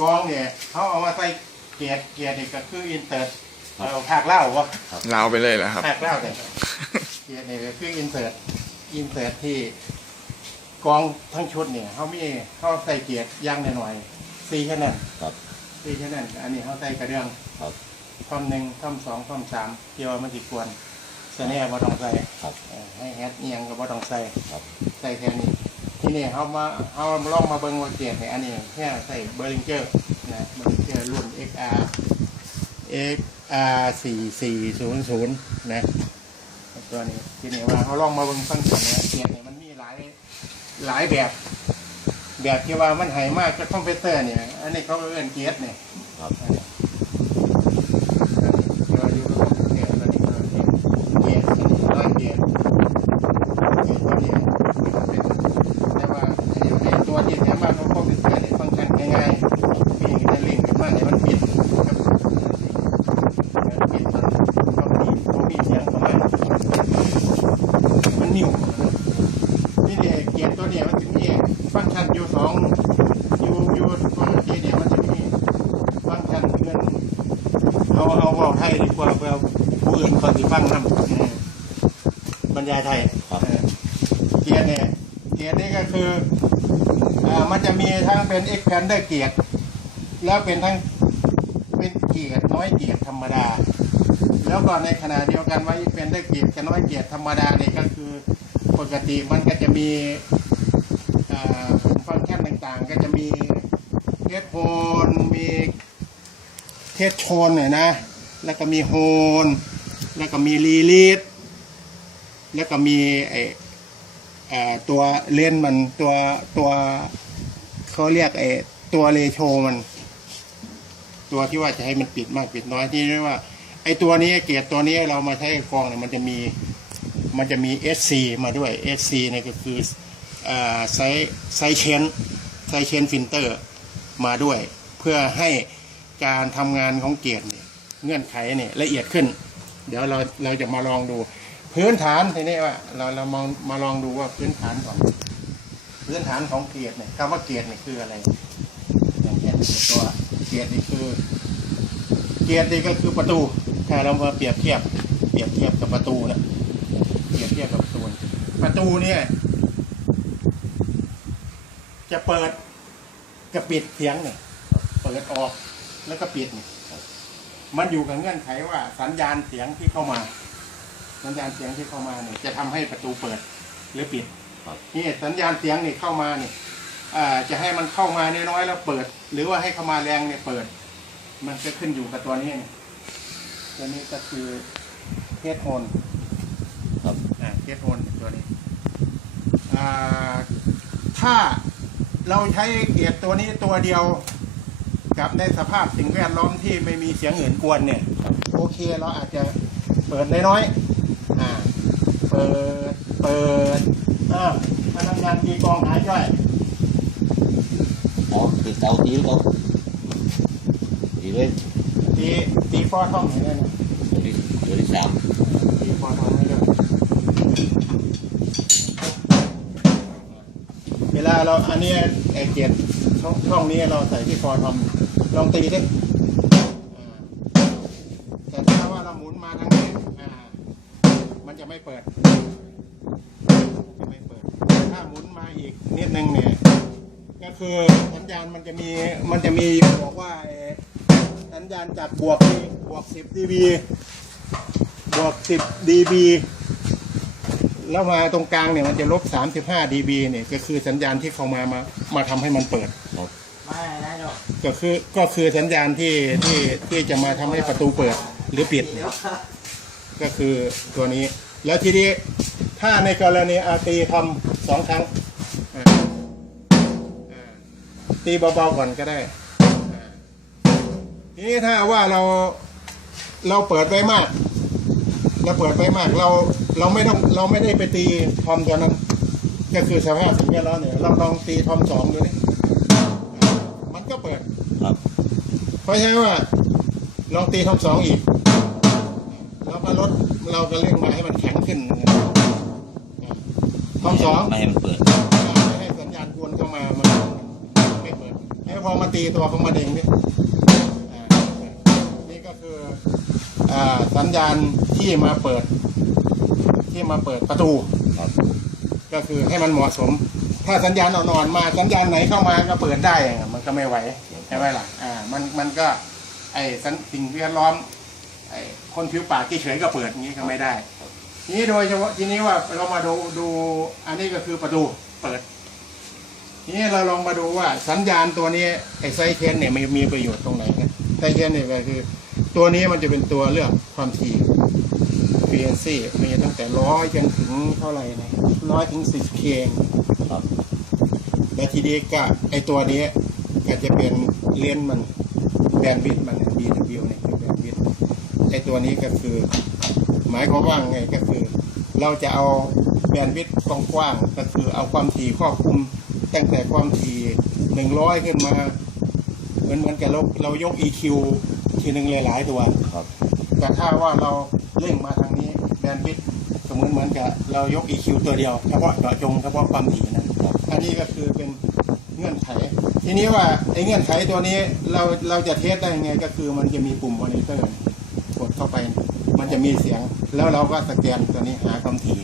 กองเนี่ยเขาเอามาใส่เกียร์เกียร์นี่ก็คืออินเตอร์เอาภาคเล่าวะลาวไปเลยแล้วครับ ภาคเล่าเนี่ยเกียร์นี่ก็คืออินเตอร์อินเตอร์ที่กองทั้งชุดเนี่ยเขามีเขาใส่เกียร์ย่างหน่อยๆสี่แค่นั้นครับสี่แค่นั้นอันนี้เขาใส่กระเดื่องครับท่อมหนึ่งท่อมสองท่อมสามเกี่ยวามันติกวนเสน่ห์บ่ต้องใส่ครับเออให้แฮดเอียงก็บ่ต้องใส่ครับใส่แค่นี้ ที่นี่เขามาเขาลองมาเบิ่งว่าเกียร์เนี่ยอันนี้แค่ใส่เบอร์ลิงเจอร์นะเบอร์ลิงเจอร์รุ่น XR XR 4 4 0 0นะตัวนี้ที่นี่ว่าเขาลองมาเบิ่งฟังก์ชันเนี่ยเกียร์เนี่ยมันมีหลายหลายแบบ แบบที่ว่ามันหายมากจากคอมพิวเตอร์เนี่ย อันนี้เขาเรียกเกียร์เนี่ย ครับ อันนี้เราอยู่กับคอมพิวเตอร์ตัวนี้ก็เกียร์เกียร์อันนี้ร้อยเกียร์ ตัวนี้เป็นแต่ว่าไอ้ไอ้ตัวที่แถมมาของคอมพิวเตอร์เนี่ยฟังก์ชันง่ายๆมีแต่ลิงก์ขึ้นมาเนี่ยมันปิดครับมันปิดมันต้องมีต้องมีเสียงเข้ามามันนิ่วนี่เนี่ยเกียร์ตัวเนี้มันจะมีฟังก์ชันอยู่สองอยู่อยู่ปกติเนี่ยมันจะมีฟังก์ชันเงินเอาเอาเอาไทยดีกว่าเพื่อผู้อื่นเขาสิ ฟังนำบรรยายไทยครับเออเกียร์เนี่ยเกียร์นี่ก็คืออ่ามันจะมีทั้งเป็น expander เกียร์แล้วเป็นทั้งเป็นเกียร์น้อยเกียร์ธรรมดา แล้วก็ในขณะเดียวกันว่า expander เกียร์กับน้อยเกียร์ธรรมดาเนี่ยก็คือปกติมันก็จะมีอ่าฟังก์ชันต่างๆ ก็จะมีเทสโฮนมีเทสโชนเนี่ยนะ แล้วก็มีโฮน แล้วก็มีรีลีสแล้วก็มีไอ้เออตัวเลนมันตัวตัวเขาเรียกไอตัวเรโชมัน ตัวที่ว่าจะให้มันปิดมากปิดน้อยที่เรียกว่า ไอตัวนี้เกียรตัวนี้เรามาใช้กองเนี่ยมันจะมีมันจะมี SC มาด้วย SC เนี่ยก็คือไซไซเชนไซเชนฟิลเตอร์มาด้วย เพื่อให้การทำงานของเกียร์เนี่ยเงื่อนไขเนี่ยละเอียดขึ้น เดี๋ยวเราเราจะมาลองดู พื้นฐานทีนี้ว่าเราเรามองมาลองดูว่าพื้นฐานของพื้นฐานของเกียรติเนี่ยคำว่าเกียรติเนี่ยคืออะไร อย่างเช่นตัวเกียรตินี่คือ เกียรตินี่ก็คือประตู ถ้าเรามาเปรียบเทียบ เปรียบเทียบกับประตูนะเปรียบเทียบกับประตูประตูเนี่ยจะเปิดกับปิดเสียงเนี่ยเปิดออกแล้วก็ปิดเนี่ย มันอยู่กับเงื่อนไขว่าสัญญาณเสียงที่เข้ามา สัญญาณเสียงที่เข้ามาเนี่ยจะทำให้ประตูเปิดหรือปิดครับนี่สัญญาณเสียงนี่เข้ามาเนี่ยอ่าจะให้มันเข้ามาน้อยๆแล้วเปิด หรือว่าให้เข้ามาแรงเนี่ยเปิด มันจะขึ้นอยู่กับตัวนี้เนี่ยตัวนี้ก็คือเทสโฮนครับอ่าเทสโฮนตัวนี้อ่าถ้าเราใช้เกียร์ตัวนี้ตัวเดียว กับในสภาพสิ่งแวดล้อมที่ไม่มีเสียงอื่นกวนเนี่ย โอเคเราอาจจะเปิดน้อยๆอ่าเปิดเปิดอ่าพนักงานตีกลองหายจ้อยอ๋อติดเตาตีหรือเปล่าตีเลยตีตีฟอร์ท่องให้ด้วยนะตัวที่ตัวที่สามตีฟอร์ท่องให้ด้วยเวลาเราอันนี้ไอเกียรติช่องช่องนี้เราใส่ที่ฟอร์ทอม ลองตีดิแต่ถ้าว่าเราหมุนมาทางนี้มันจะไม่เปิดจะไม่เปิด ถ้าหมุนมาอีกนิดนึงเนี่ย ก็คือสัญญาณมันจะมีมันจะมีบอกว่าไอ้สัญญาณจากบวกบวก 10 dB บวก 10 dB แล้วมาตรงกลางเนี่ยมันจะลบ 35 dB เนี่ยก็คือสัญญาณที่เขามามามาทำให้มันเปิด ก็คือก็คือสัญญาณที่ที่ที่จะมาทำให้ประตูเปิดหรือปิด ก็คือตัวนี้ แล้วทีนี้ถ้าในกรณีอาตีทำสองครั้งอ่าอ่าตีเบาๆก่อนก็ได้อ่าทีนี้ถ้าว่าเราเราเปิดไว้มาก เราเปิดไว้มากเราเราไม่ต้องเราไม่ได้ไปตีทอมตัวนั้น ก็คือสภาพสิ่งแวดล้อมเนี่ยเราลองตีทอมสองดูนี่ ก็เปิด ครับ เพราะฉะนั้นว่าลองตีทอมสองอีก แล้วก็ลดเราก็เร่งมาให้มันแข็งขึ้นทอมสองไม่ให้มันเปิดไม่ให้สัญญาณกวนเข้ามามันไม่เปิดแล้วพพอมาตีตัวของมันเองเนี่ยอ่านี่ก็คืออ่าสัญญาณที่มาเปิด ที่มาเปิดประตูครับก็คือให้มันเหมาะสม ถ้าสัญญาณอ่อนๆมาสัญญาณไหนเข้ามาก็เปิดได้อะมันก็ไม่ไหวใช่ไหมล่ะอ่ามันมันก็ ไอ้สัญสิ่งแวดล้อมไอ้คนผิวปากที่เฉยก็เปิดอย่างนี้ก็ไม่ได้ ทีนี้โดยเฉพาะทีนี้ว่าเรามาดูดูอันนี้ก็คือประตูเปิด ทีนี้เราลองมาดูว่าสัญญาณตัวนี้ไอ้ไซเคนเนี่ยมันมีประโยชน์ตรงไหนนะไซเคนเนี่ยก็คือ ตัวนี้มันจะเป็นตัวเลือกความถี่ frequency มีตั้งแต่ร้อยจนถึงเท่าไหร่นะร้อยถึงสิบเค ครับ และทีนี้ก็ไอตัวนี้ก็จะเป็นเลนส์มันแบนด์วิดต์มัน BW เนี่ยคือแบนด์วิดต์ไอตัวนี้ก็คือ หมายความว่าไงก็คือ เราจะเอาแบนด์วิดต์กว้างๆก็คือเอาความถี่ครอบคลุมตั้งแต่ความถี่หนึ่งร้อยขึ้นมา เหมือนเหมือนกับเราเรายก EQ ทีหนึ่งหลายๆตัวครับแต่ถ้าว่าเราเร่งมาทางนี้แบนด์วิด ต์สมมติเหมือนกับเรายก EQ ตัวเดียวเฉพาะเจาะจงเฉพาะความถี่นะอันนี้ก็คือเป็นเงื่อนไข ทีนี้ว่าไอ้เงื่อนไขตัวนี้เราเราจะเทสได้ยังไงก็คือมันจะมีปุ่มมอนิเตอร์กดเข้าไป มันจะมีเสียง แล้วเราก็สแกนตัวนี้หาความถี่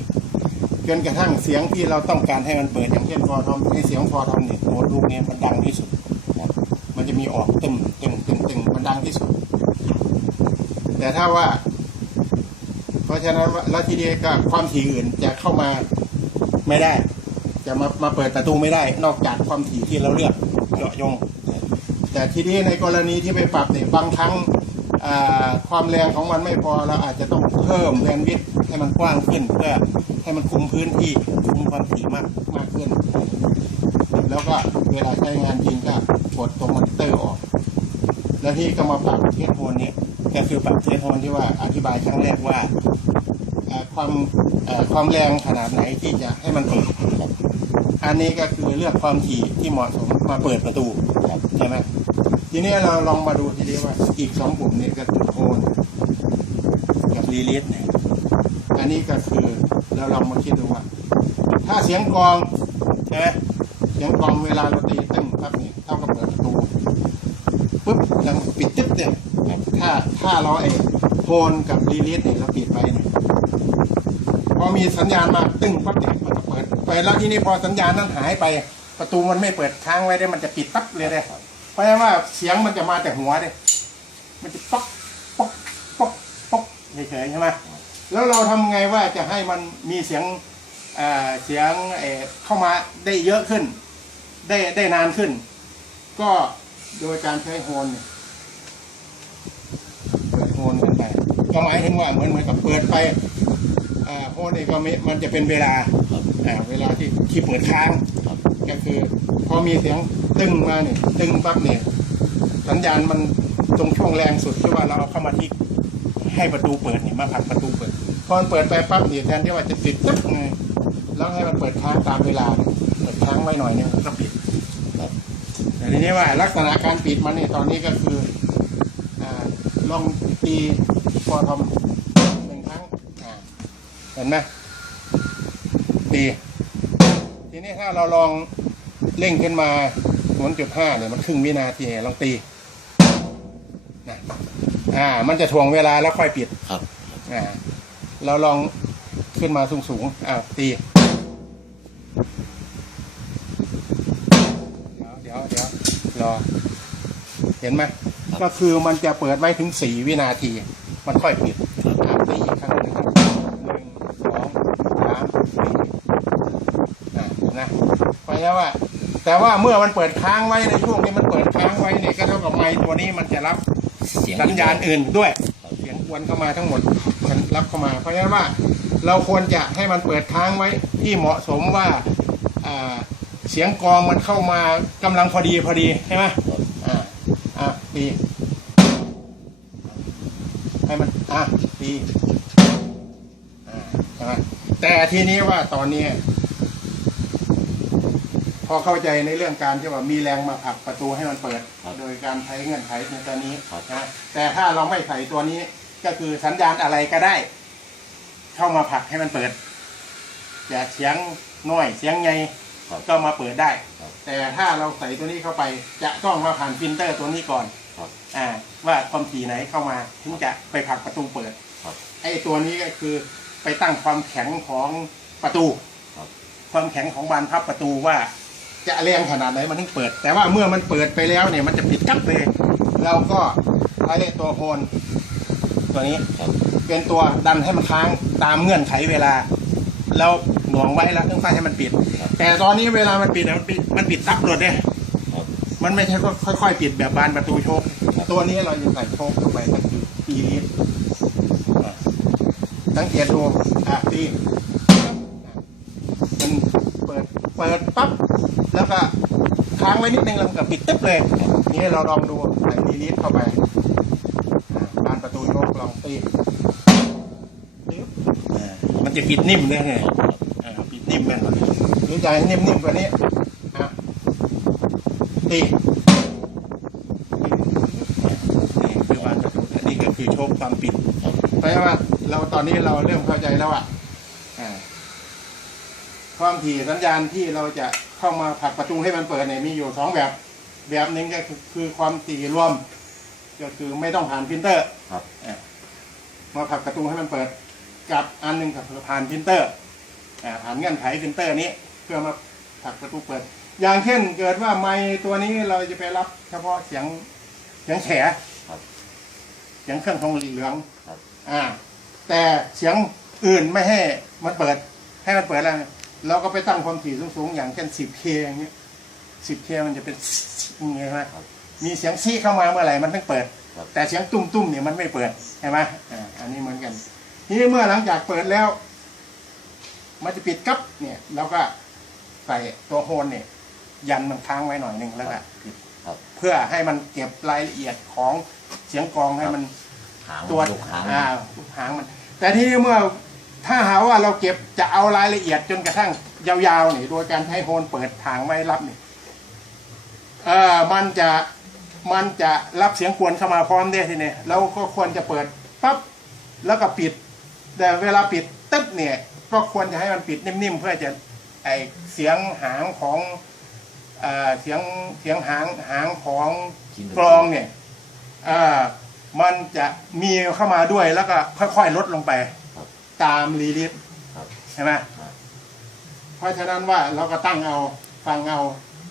จนกระทั่งเสียงที่เราต้องการให้มันเปิดอย่างเช่นพอทอมในเสียงพอทอมเนี่ยโน้ตลูกเนี่ยมันดังที่สุดครับมันจะมีออกตึมตึมตึมตึมมันดังที่สุด แต่ถ้าว่า ราะฉะนั้นแล้วทีนี้ก็ความถี่อื่นจะเข้ามาไม่ได้ จะมามาเปิดประตูไม่ได้ นอกจากความถี่ที่เราเลือกเจาะจงแต่ทีนี้ในกรณีที่ไปปรับเนี่ยบางครั้งความแรงของมันไม่พอเราอาจจะต้องเพิ่มแบนวิดให้มันกว้างขึ้น เพื่อให้มันคุมพื้นที่คุมความถี่มากมากขึ้น แล้วก็เวลาใช้งานจริงก็กดตรงมอนิเตอร์ออก แล้วที่ก็มาปรับเทสโทนเนี่ยก็คือปรับเทสโทนที่ว่าอธิบายครั้งแรกว่า ความความแรงขนาดไหนที่จะให้มันเปิดครับอันนี้ก็คือเลือกความถี่ที่เหมาะสมมาเปิดประตูใช่ไหมทีนี้เราลองมาดูทีนี้ว่าอีกสองปุ่มนี้ก็คือโทนกับรีลิสเนี่ยอันนี้ก็คือเราลองมาคิดดูว่า ถ้าเสียงกลองใช่ไหมเสียงกลองเวลาเราตีตึ้งปั๊บเนี่ยเท่ากับเปิดประตูปุ๊บยังปิดตึ๊บเนี่ยถ้าถ้าเราไอ้โทนกับรีลิสเนี่ยเราปิดไว้เนี่ย มีสัญญาณมาตึ้งปั๊บเนี่ยมันก็เปิดไปแล้วทีนี้พอสัญญาณนั้นหายไป ประตูมันไม่เปิดค้างไว้ได้มันจะปิดปั๊บเลยเลยเพราะฉะนั้นว่าเสียงมันจะมาแต่หัวเลยมันจะป๊อกป๊อกป๊อกป๊อกเฉยๆใช่ไหมแล้วเราทำไงว่าจะให้มันมีเสียงเอ่อเสียงเอเข้ามาได้เยอะขึ้น ได้ได้นานขึ้น ก็โดยการใช้โฮนเนี่ยเปิดโฮนขึ้นไปก็หมายถึงว่าเหมือนเหมือนกับเปิดไป อ่าโฮนนี่ก็มีมันจะเป็นเวลาครับอ่าเวลาที่ที่เปิดค้างครับก็คือพอมีเสียงตึงมาเนี่ยตึงปั๊บเนี่ยสัญญาณมันตรงช่วงแรงสุดที่ว่าเราเอาเข้ามาที่ให้ประตูเปิดเนี่ยมาผลักประตูเปิดพอมันเปิดไปปั๊บเนี่ยแทนที่ว่าจะติดตึ๊บไงแล้วให้มันเปิดค้างตามเวลาเนี่ยเปิดค้างไว้หน่อยเนี่ยมันก็ปิดครับแต่ทีนี้ว่าลักษณะการปิดมันเนี่ยตอนนี้ก็คืออ่าลองตีพอทำหนึ่งครั้งอ่า เห็นไหมตีทีนี้ถ้าเราลองเร่งขึ้นมา 0.5 เนี่ยมันครึ่งวินาทีลองตีนะอ่า มันจะถ่วงเวลาแล้วค่อยปิดครับอ่าเราลองขึ้นมาสูงสูงๆอ่าตีเดี๋ยวเดี๋ยวเดี๋ยวรอ เห็นไหมครับก็คือมันจะเปิดไว้ถึงสี่วินาที มันค่อยปิดอ่าตีอีกครั้งหนึ่งครับหนึ่งสองสามสี่อ่านะ เพราะฉะนั้นว่า แต่ว่าเมื่อมันเปิดค้างไว้ในช่วงนี้มันเปิดค้างไว้เนี่ยก็เท่ากับไมค์ตัวนี้มันจะรับเสียงสัญญาณอื่นด้วยครับเสียงกวนเข้ามาทั้งหมดมันรับเข้ามา เพราะฉะนั้นว่าเราควรจะให้มันเปิดค้างไว้ที่เหมาะสมว่าอ่าเสียงกลองมันเข้ามากำลังพอดีพอดีใช่ไหมครับอ่าอะดีให้มันอะดีอ่าใช่ไหมแต่ทีนี้ว่าตอนนี้พ อเข้าใจในเรื่องการที่ว่ามีแรงมาผลักประตูให้มันเปิดโดยการใช้เงื่อนไขในตัวนี้นะแต่ถ้าเราไม่ใส่ตัวนี้ก็คือสัญญาณอะไรก็ได้ เข้ามาผลักให้มันเปิดจะเสียงน้อยเสียงใหญ่ครับ ก็มาเปิดได้ ครับแต่ถ้าเราใส่ตัวนี้เข้าไปจะต้องมาผ่านฟิลเตอร์ตัวนี้ก่อนครับอ่าว่าความถี่ไหนเข้ามาถึงจะไปผลักประตูเปิดครับไอ้ตัวนี้ก็คือไปตั้งความแข็งของประตู ครับ ความแข็งของบานพับประตูว่า จะแรงขนาดไหนมันถึงเปิด แต่ว่าเมื่อมันเปิดไปแล้วเนี่ยมันจะปิดกั๊บเลยเราก็ใช้ตัวโฮนตัวนี้ครับเป็นตัวดันให้มันค้างตามเงื่อนไขเวลา เราหน่วงไว้แล้วถึงไฟให้มันปิดครับแต่ตอนนี้เวลามันปิดอะมันปิดมันปิดตับรถเนี่ยครับมันไม่ใช่ค่อยๆ ปิดแบบบานประตูโชคตัวนี้เราจะใส่โชคเข้าไปก็คือปีลิตอะสังเกตดูอะตีมันเปิดเปิดปั๊บ แล้วก็ค้างไว้นิดนึงแล้วมันก็ปิดตึ๊บเลย นี่เราลองดูใส่ปีลิตเข้าไปอะบานประตูโชคลองตีตึ๊บมันจะปิดนิ่มเลยไงปิดนิ่มกันหน่อยหรือจะให้นิ่มๆกว่านี้ตีนี่คือว่าอันนี้ก็คือโชคความปิดครับเพราะว่าเราตอนนี้เราเริ่มเข้าใจแล้วอะความถี่สัญญาณที่เราจะ เข้ามาผลักประตูให้มันเปิดเนี่ยมีอยู่สองแบบ แบบหนึ่งก็คือคือความถี่รวม ก็คือไม่ต้องผ่านพิมพ์เตอร์ครับอะมาผลักประตูให้มันเปิด กับอันหนึ่งกับผ่านพิมพ์เตอร์อ่าผ่านเงื่อนไขฟิลเตอร์นี้เพื่อมาผลักประตูเปิด อย่างเช่นเกิดว่าไมค์ตัวนี้เราจะไปรับ เฉพาะเสียงเสียงแฉครับเสียงเครื่องทองเหลืองครับอ่า แต่เสียงอื่นไม่ให้มันเปิด ให้มันเปิดแล้ว เราก็ไปตั้งความถี่สูงๆอย่างเช่น 10K อย่างเงี้ย 10K มันจะเป็นอย่างเงี้ยใช่ไหมครับมีเสียงซี่เข้ามาเมื่อไหร่มันต้องเปิดครับแต่เสียงตุ้มๆเนี่ยมันไม่เปิดใช่ไหมอ่าอันนี้เหมือนกันทีนี้เมื่อหลังจากเปิดแล้ว มันจะปิดกับเนี่ยเราก็ใส่ตัวโฮนเนี่ย ยันมันค้างไว้หน่อยหนึ่งแล้วก็ปิดครับเพื่อให้มันเก็บรายละเอียดของเสียงกลองให้มันหางตัวลูกหางอ่าลูกหางมัน แต่ที่เมื่อ ถ้าหาว่าเราเก็บจะเอารายละเอียดจนกระทั่งยาวๆนี่โดยการใช้โฮนเปิดทางไว้รับนี่เออมันจะมันจะรับเสียงกวนเข้ามาพร้อมด้วยทีนี้เราก็ควรจะเปิดปั๊บแล้วก็ปิด แต่เวลาปิดตึ๊บเนี่ย ก็ควรจะให้มันปิดนิ่มๆเพื่อจะไอเสียงหางของเอ่อเสียงเสียงหางหางของชิ้นหนึ่กลองเนี่ยอ่ามันจะมีเข้ามาด้วยแล้วก็ค่อยๆลดลงไปครับ ตามรีลิสครับ ใช่ไหมครับ เพราะฉะนั้นว่าเราก็ตั้งเอาฟังเอา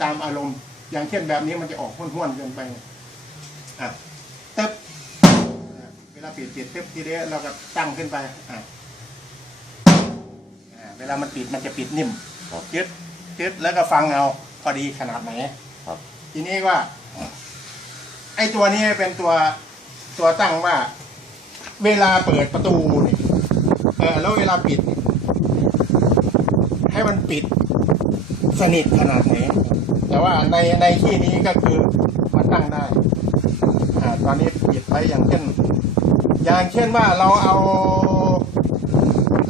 ตามอารมณ์ อย่างเช่นแบบนี้มันจะออกห้วนๆเกินไปอะตึ๊บอะเวลาปิดปิดตึ๊บทีเดียวเราก็ตั้งขึ้นไปอะอะเวลามันปิดมันจะปิดนิ่มครับยึดยึดแล้วก็ฟังเอาพอดีขนาดไหนครับ ทีนี้ว่า ไอ้ตัวนี้เป็นตัวตัวตั้งว่า เวลาเปิดประตู เนี่ยเออแล้วเวลาปิด ให้มันปิดสนิทขนาดไหน แต่ว่าในในที่นี้ก็คือมันตั้งได้อ่าตอนนี้ปิดไว้อย่างเช่น อย่างเช่นว่าเราเอา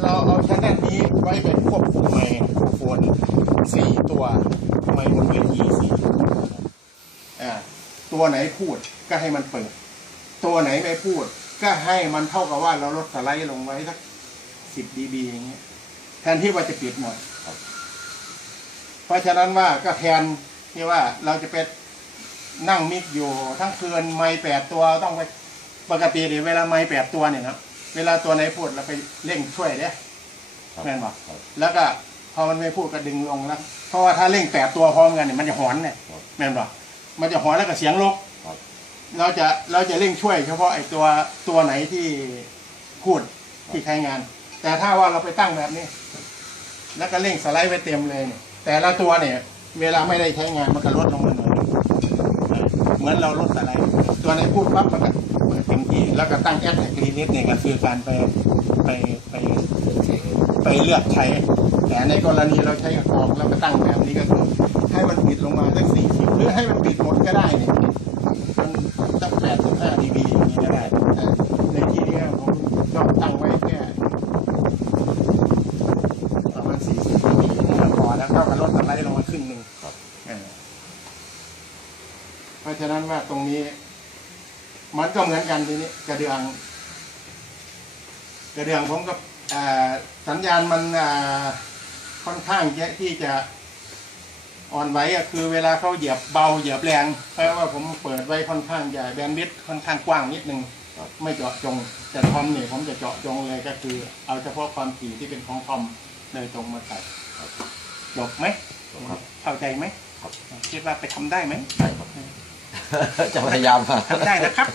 เราเอาชแนลนี้ไว้เป็นควบคุมไมโครโฟนสี่ตัวไมค์บนเวทีสี่ตัวไหนพูดก็ให้มันเปิด ตัวไหนไม่พูด ก็ให้มันเท่ากับว่าเราลดสไลด์ลงไว้สัก สิบดีบีอย่างเงี้ยแทนที่ว่าจะปิดหมดครับเพราะฉะนั้นว่าก็แทนที่ว่าเราจะไปนั่งมิกอยู่ ทั้งคืนไม้แปดตัวต้องไปปกติเดี๋ยวเวลาไม้แปดตัวเนี่ยนะเวลาตัวไหนพูดเราไปเร่งช่วยเนี่ยครับแม่นบอกครับแล้วก็พอมันไม่พูดก็ดึงลงแล้วเพราะว่าถ้าเร่งแปดตัวพร้อมกันเนี่ยมันจะหอนเนี่ยครับแม่นบอกมันจะหอนแล้วก็เสียงลกครับเราจะเราจะเร่งช่วยเฉพาะไอ้ตัวตัวไหนที่พูดที่ใช้งาน แต่ถ้าว่าเราไปตั้งแบบนี้ แล้วก็เร่งสไลด์ไว้เต็มเลยเนี่ยแต่ละตัวเนี่ย เวลาไม่ได้ใช้งานมันก็ลดลงมาหน่อยเหมือนเราลดสไลด์ตัวไหนพูดปั๊บมันก็เปิดเต็มที่แล้วก็ตั้งแอปแท็กรีนิสเนี่ยก็คือการไปไปไปไปเลือกใช้แต่ในกรณีเราใช้กระกองเราก็ตั้งแบบนี้ก็คือให้มันปิดลงมาสักสี่สิบหรือให้มันปิดหมดก็ได้เนี่ยมันตั้งแปดสิบห้าดีบีอย่างนี้ก็ได้แต่ในที่นี้ผมชอบตั้งไว้แค่ประมาณสี่สิบดีบีนะครับพอแล้วก็มาลดสไลด์ลงมาครึ่งหนึ่ง ครับ เออเพราะฉะนั้นว่า ตรงนี้ มันก็เหมือนกันทีนี้กระเดือง กระเดื่องผมกับอ่าสัญญาณมันอ่าค่อนข้างจะที่จะอ่อนไหวก็คือเวลาเขาเหยียบเบาเหยียบแรงเพราะว่าผมเปิดไว้ค่อนข้างใหญ่แบนด์วิดต์ค่อนข้างกว้างนิดนึงครับไม่เจาะจง แต่ทอมเนี่ยผมจะเจาะจงเลยก็คือ เอาเฉพาะความถี่ที่เป็นของทอมโดยตรงมาใส่จบไหมครับเข้าใจไหมครับคิดว่าไปทำได้ไหมใช่ครับ จะพยายามมาทำได้นะครับ